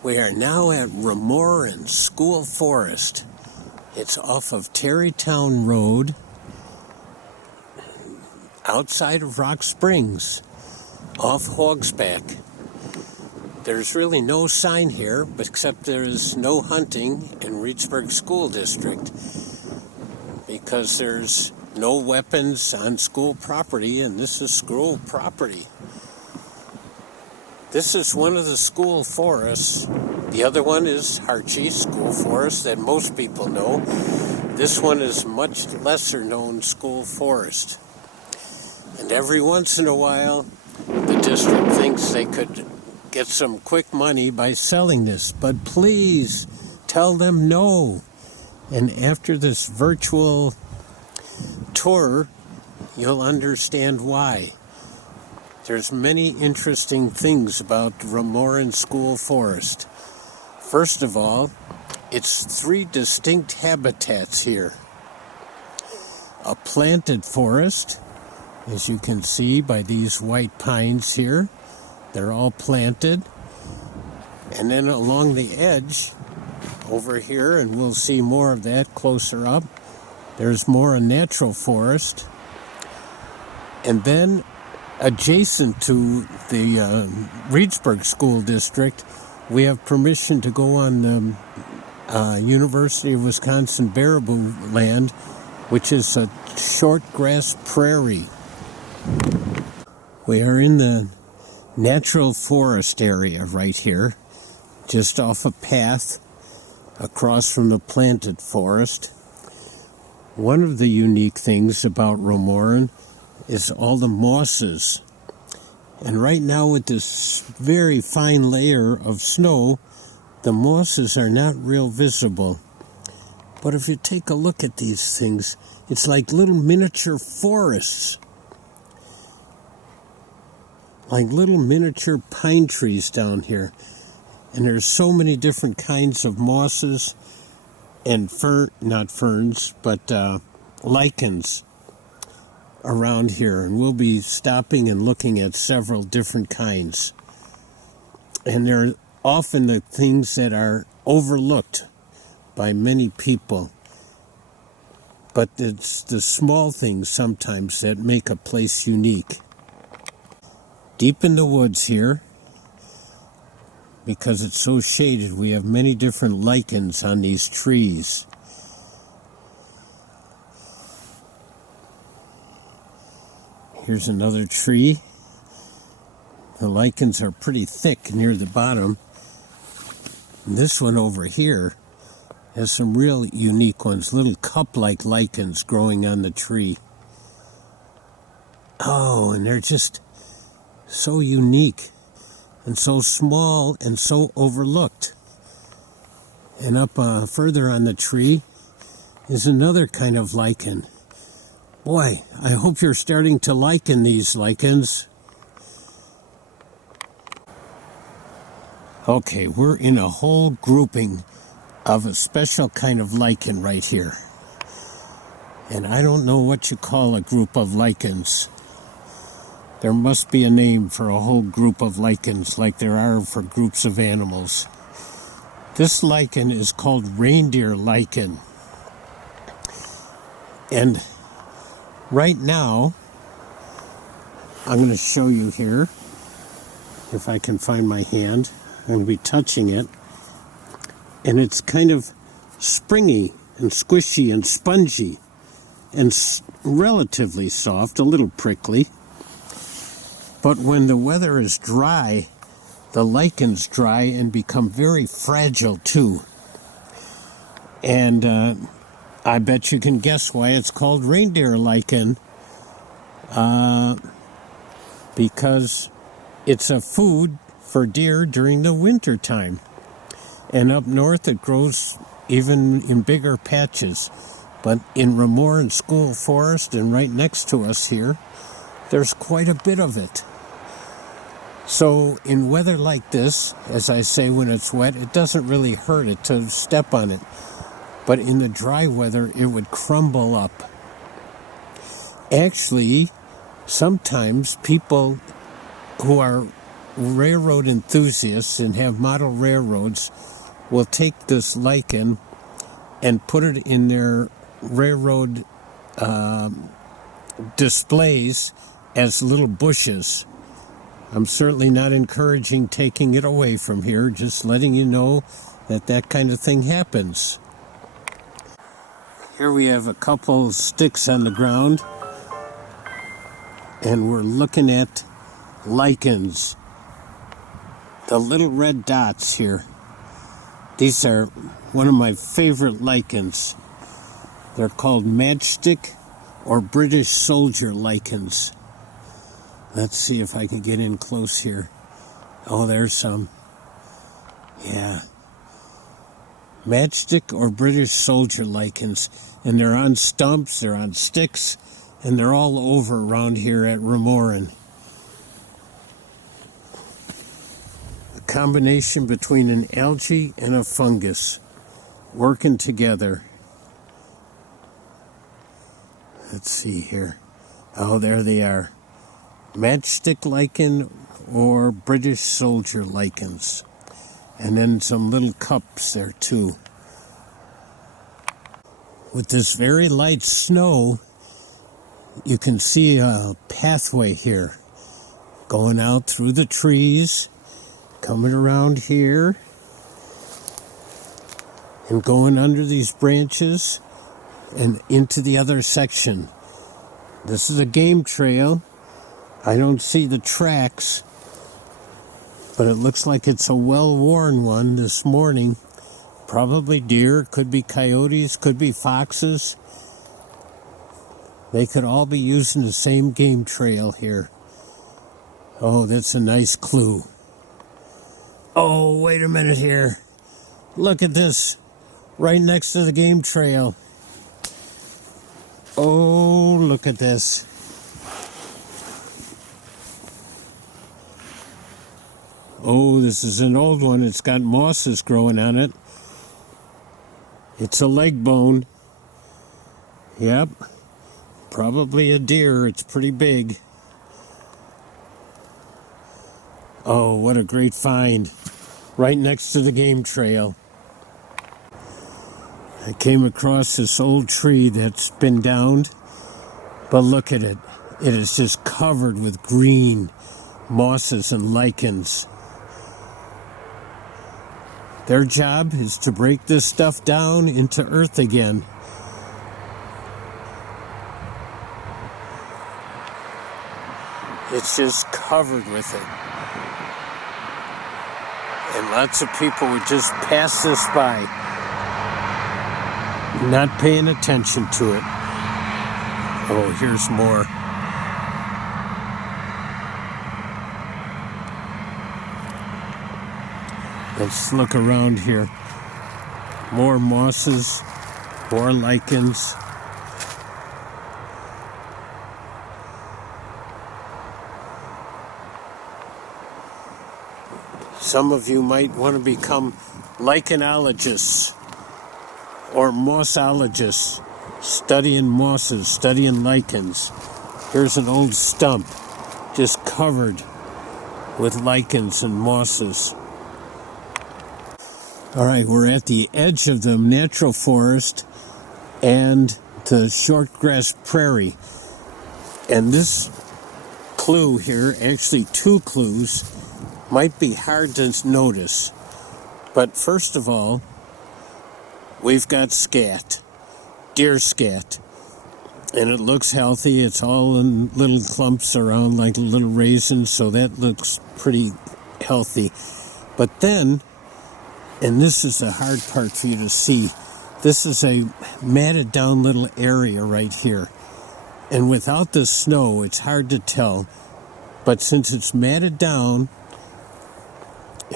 We are now at Romoren School Forest. It's off of Terrytown Road, outside of Rock Springs, off Hogsback. There's really no sign here, except there's no hunting in Reedsburg School District, because there's no weapons on school property, and this is school property. This is one of the school forests. The other one is Harchie School Forest that most people know. This one is much lesser known school forest. And every once in a while, the district thinks they could get some quick money by selling this. But please tell them no. And after this virtual tour, you'll understand why. There's many interesting things about Romoren School Forest. First of all, it's 3 distinct habitats here. A planted forest, as you can see by these white pines here. They're all planted. And then along the edge, over here, and we'll see more of that closer up, there's more a natural forest. And then adjacent to the Reedsburg School District, we have permission to go on the University of Wisconsin Baraboo land, which is a short grass prairie. We are in the natural forest area right here, just off a path across from the planted forest. One of the unique things about Romoren is all the mosses. And right now, with this very fine layer of snow, the mosses are not real visible. But if you take a look at these things, it's like little miniature forests. Like little miniature pine trees down here. And there's so many different kinds of mosses and not ferns, but lichens around here, and we'll be stopping and looking at several different kinds. And they're often the things that are overlooked by many people. But it's the small things sometimes that make a place unique. Deep in the woods here, because it's so shaded, we have many different lichens on these trees. Here's another tree. The lichens are pretty thick near the bottom. And this one over here has some real unique ones, little cup-like lichens growing on the tree. Oh, and they're just so unique and so small and so overlooked. And up further on the tree is another kind of lichen. Boy, I hope you're starting to liken these lichens. Okay, we're in a whole grouping of a special kind of lichen right here. And I don't know what you call a group of lichens. There must be a name for a whole group of lichens like there are for groups of animals. This lichen is called reindeer lichen. And right now, I'm going to show you here, if I can find my hand. I'm going to be touching it. And it's kind of springy and squishy and spongy and relatively soft, a little prickly. But when the weather is dry, the lichens dry and become very fragile too. And I bet you can guess why it's called reindeer lichen. Because it's a food for deer during the winter time. And up north it grows even in bigger patches. But in Romoren School Forest and right next to us here, there's quite a bit of it. So in weather like this, as I say, when it's wet, it doesn't really hurt it to step on it. But in the dry weather, it would crumble up. Actually, sometimes people who are railroad enthusiasts and have model railroads will take this lichen and put it in their railroad displays as little bushes. I'm certainly not encouraging taking it away from here, just letting you know that that kind of thing happens. Here we have a couple sticks on the ground, and we're looking at lichens. The little red dots here. These are one of my favorite lichens. They're called matchstick or British soldier lichens. Let's see if I can get in close here. Oh, there's some. Yeah. Matchstick or British soldier lichens. And they're on stumps, they're on sticks, and they're all over around here at Romoren. A combination between an algae and a fungus working together. Let's see here. Oh, there they are. Matchstick lichen or British soldier lichens. And then some little cups there too. With this very light snow, you can see a pathway here going out through the trees, coming around here, and going under these branches and into the other section. This is a game trail. I don't see the tracks, but it looks like it's a well-worn one this morning. Probably deer, could be coyotes, could be foxes. They could all be using the same game trail here. Oh, that's a nice clue. Oh, wait a minute here. Look at this. Right next to the game trail. Oh, look at this. Oh, this is an old one. It's got mosses growing on it. It's a leg bone. Yep. Probably a deer. It's pretty big. Oh, what a great find. Right next to the game trail. I came across this old tree that's been downed, but look at it. It is just covered with green mosses and lichens. Their job is to break this stuff down into earth again. It's just covered with it. And lots of people would just pass this by, not paying attention to it. Oh, here's more. Let's look around here. More mosses, more lichens. Some of you might want to become lichenologists or mossologists, studying mosses, studying lichens. Here's an old stump just covered with lichens and mosses. All right, we're at the edge of the natural forest and the shortgrass prairie. And this clue here, actually two clues, might be hard to notice. But first of all, we've got scat, deer scat. And it looks healthy. It's all in little clumps around like little raisins, so that looks pretty healthy. But then, and this is the hard part for you to see, this is a matted down little area right here. And without the snow, it's hard to tell. But since it's matted down,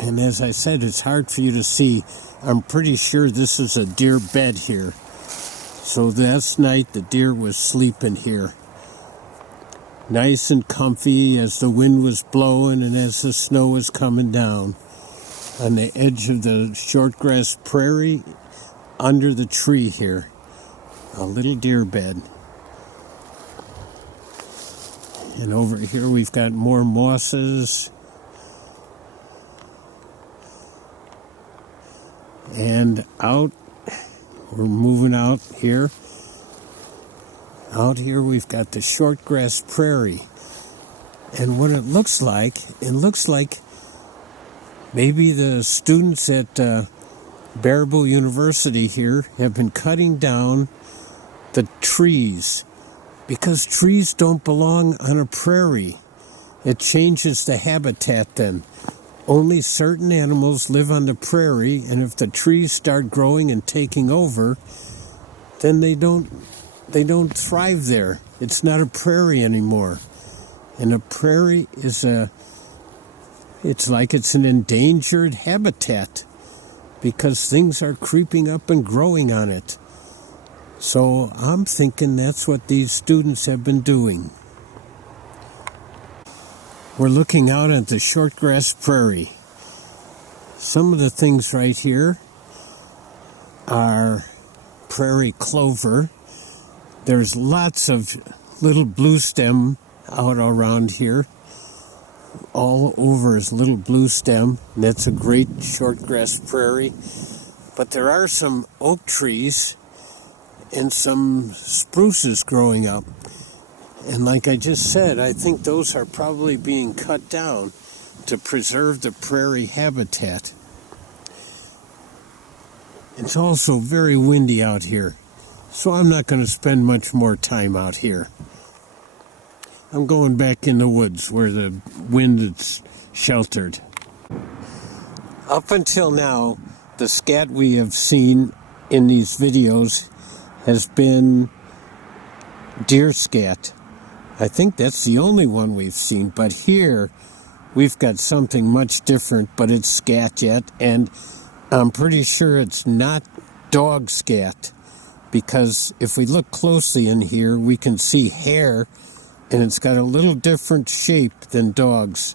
and as I said, it's hard for you to see, I'm pretty sure this is a deer bed here. So last night, the deer was sleeping here. Nice and comfy as the wind was blowing and as the snow was coming down. On the edge of the shortgrass prairie, under the tree here. A little deer bed. And over here we've got more mosses. And we're moving out here. Out here we've got the shortgrass prairie. And what it looks like maybe the students at Baraboo University here have been cutting down the trees, because trees don't belong on a prairie. It changes the habitat then. Only certain animals live on the prairie, and if the trees start growing and taking over, then they don't thrive there. It's not a prairie anymore. And a prairie is it's like it's an endangered habitat, because things are creeping up and growing on it. So I'm thinking that's what these students have been doing. We're looking out at the shortgrass prairie. Some of the things right here are prairie clover. There's lots of little blue stem out around here. All over is little blue stem. That's a great shortgrass prairie. But there are some oak trees and some spruces growing up. And like I just said, I think those are probably being cut down to preserve the prairie habitat. It's also very windy out here, so I'm not going to spend much more time out here. I'm going back in the woods where the wind is sheltered. Up until now, the scat we have seen in these videos has been deer scat. I think that's the only one we've seen, but here we've got something much different, but it's scat yet, and I'm pretty sure it's not dog scat, because if we look closely in here, we can see hair, and it's got a little different shape than dogs,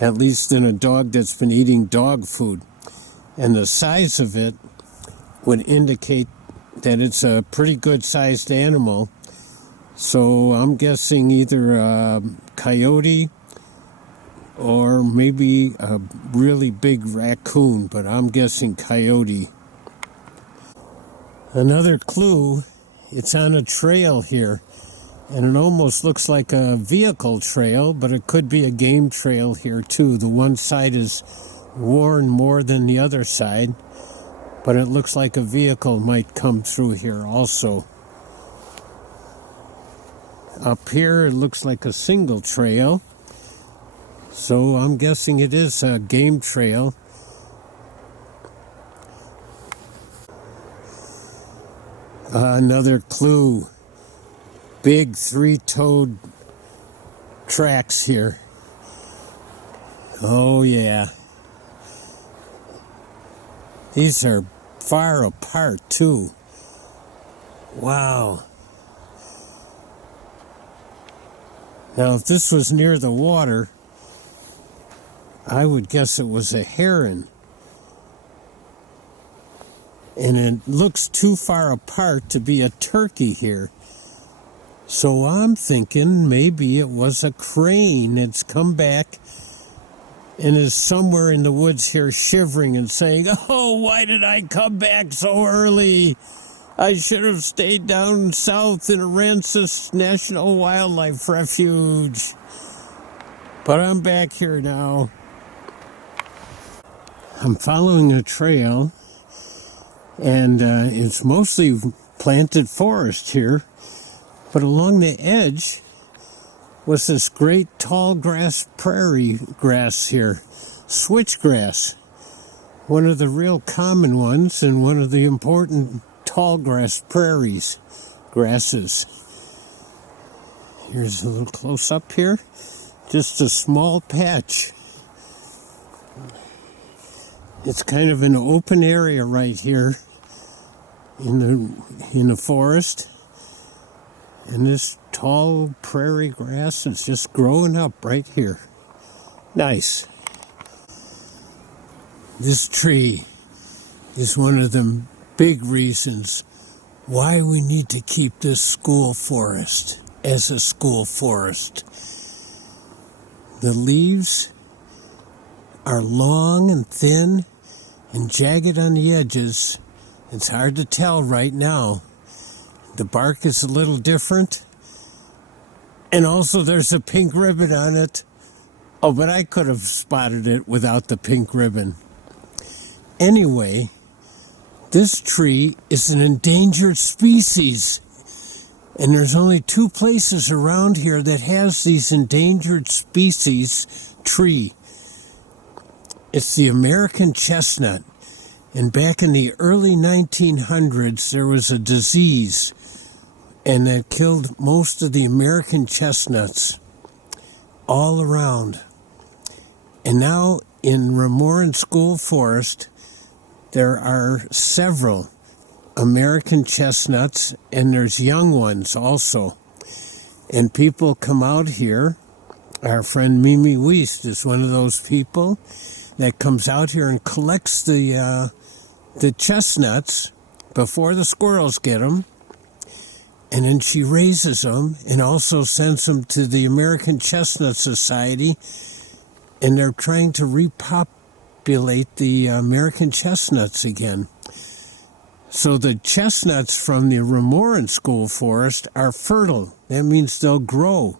at least than a dog that's been eating dog food. And the size of it would indicate that it's a pretty good sized animal. So I'm guessing either a coyote or maybe a really big raccoon, but I'm guessing coyote. Another clue, it's on a trail here, and it almost looks like a vehicle trail, but it could be a game trail here too. The one side is worn more than the other side, but it looks like a vehicle might come through here also. Up here it looks like a single trail, so I'm guessing it is a game trail. Another clue, big three-toed tracks here. Oh yeah. These are far apart too. Wow. Now, if this was near the water, I would guess it was a heron. And it looks too far apart to be a turkey here. So I'm thinking maybe it was a crane that's come back and is somewhere in the woods here shivering and saying, "Oh, why did I come back so early? I should have stayed down south in Aransas National Wildlife Refuge. But I'm back here now." I'm following a trail, and it's mostly planted forest here. But along the edge was this great tall grass, prairie grass here, switchgrass. One of the real common ones and one of the important tall grass grasses. Here's a little close up here. Just a small patch. It's kind of an open area right here in the forest. And this tall prairie grass is just growing up right here. Nice. This tree is one of the big reasons why we need to keep this school forest as a school forest. The leaves are long and thin, and jagged on the edges. It's hard to tell right now. The bark is a little different. And also there's a pink ribbon on it. Oh, but I could have spotted it without the pink ribbon. Anyway, this tree is an endangered species. And there's only 2 places around here that has these endangered species tree. It's the American chestnut. And back in the early 1900s, there was a disease, and that killed most of the American chestnuts all around. And now in Romoren School Forest, there are several American chestnuts, and there's young ones also. And people come out here. Our friend Mimi Wiest is one of those people that comes out here and collects the chestnuts before the squirrels get them. And then she raises them and also sends them to the American Chestnut Society. And they're trying to repopulate the American chestnuts again. So the chestnuts from the Romoren School Forest are fertile. That means they'll grow.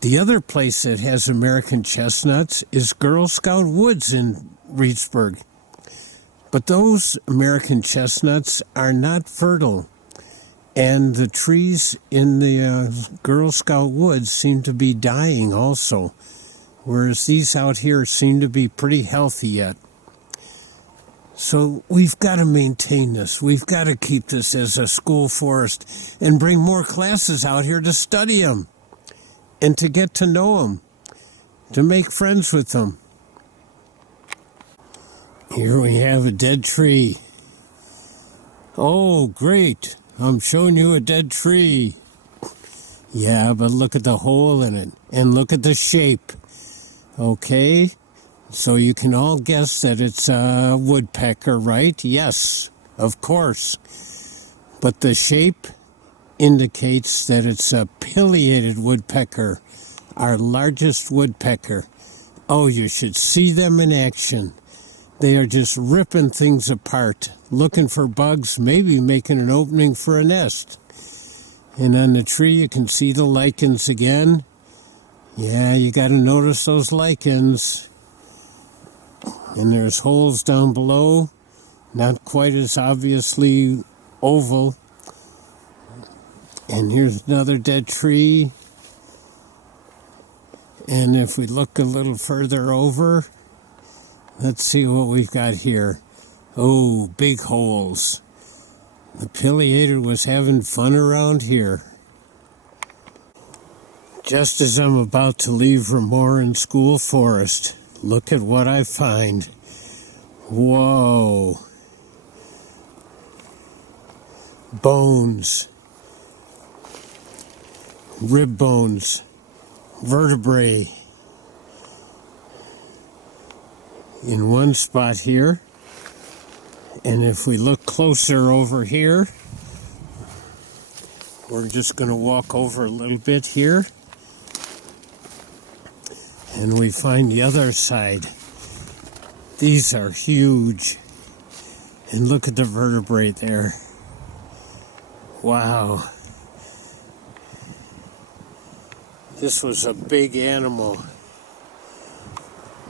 The other place that has American chestnuts is Girl Scout Woods in Reedsburg. But those American chestnuts are not fertile. And the trees in the Girl Scout Woods seem to be dying also. Whereas these out here seem to be pretty healthy yet. So we've got to maintain this. We've got to keep this as a school forest and bring more classes out here to study them and to get to know them, to make friends with them. Here we have a dead tree. Oh, great. I'm showing you a dead tree. Yeah, but look at the hole in it and look at the shape. Okay? So you can all guess that it's a woodpecker, right? Yes, of course. But the shape indicates that it's a pileated woodpecker, our largest woodpecker. Oh, you should see them in action. They are just ripping things apart, looking for bugs, maybe making an opening for a nest. And on the tree you can see the lichens again. Yeah, you got to notice those lichens. And there's holes down below, not quite as obviously oval. And here's another dead tree. And if we look a little further over, let's see what we've got here. Oh, big holes. The pileated was having fun around here. Just as I'm about to leave Romoren School Forest, look at what I find. Whoa. Bones. Rib bones. Vertebrae. In one spot here. And if we look closer over here, we're just going to walk over a little bit here. And we find the other side. These are huge. And look at the vertebrae there. Wow. This was a big animal.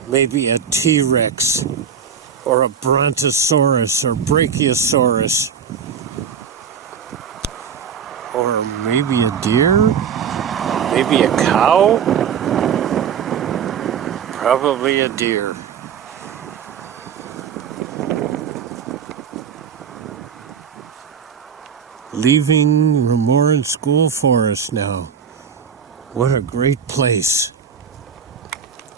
Maybe a T-Rex or a Brontosaurus or Brachiosaurus. Or maybe a deer? Maybe a cow? Probably a deer. Leaving Romoren School Forest now. What a great place.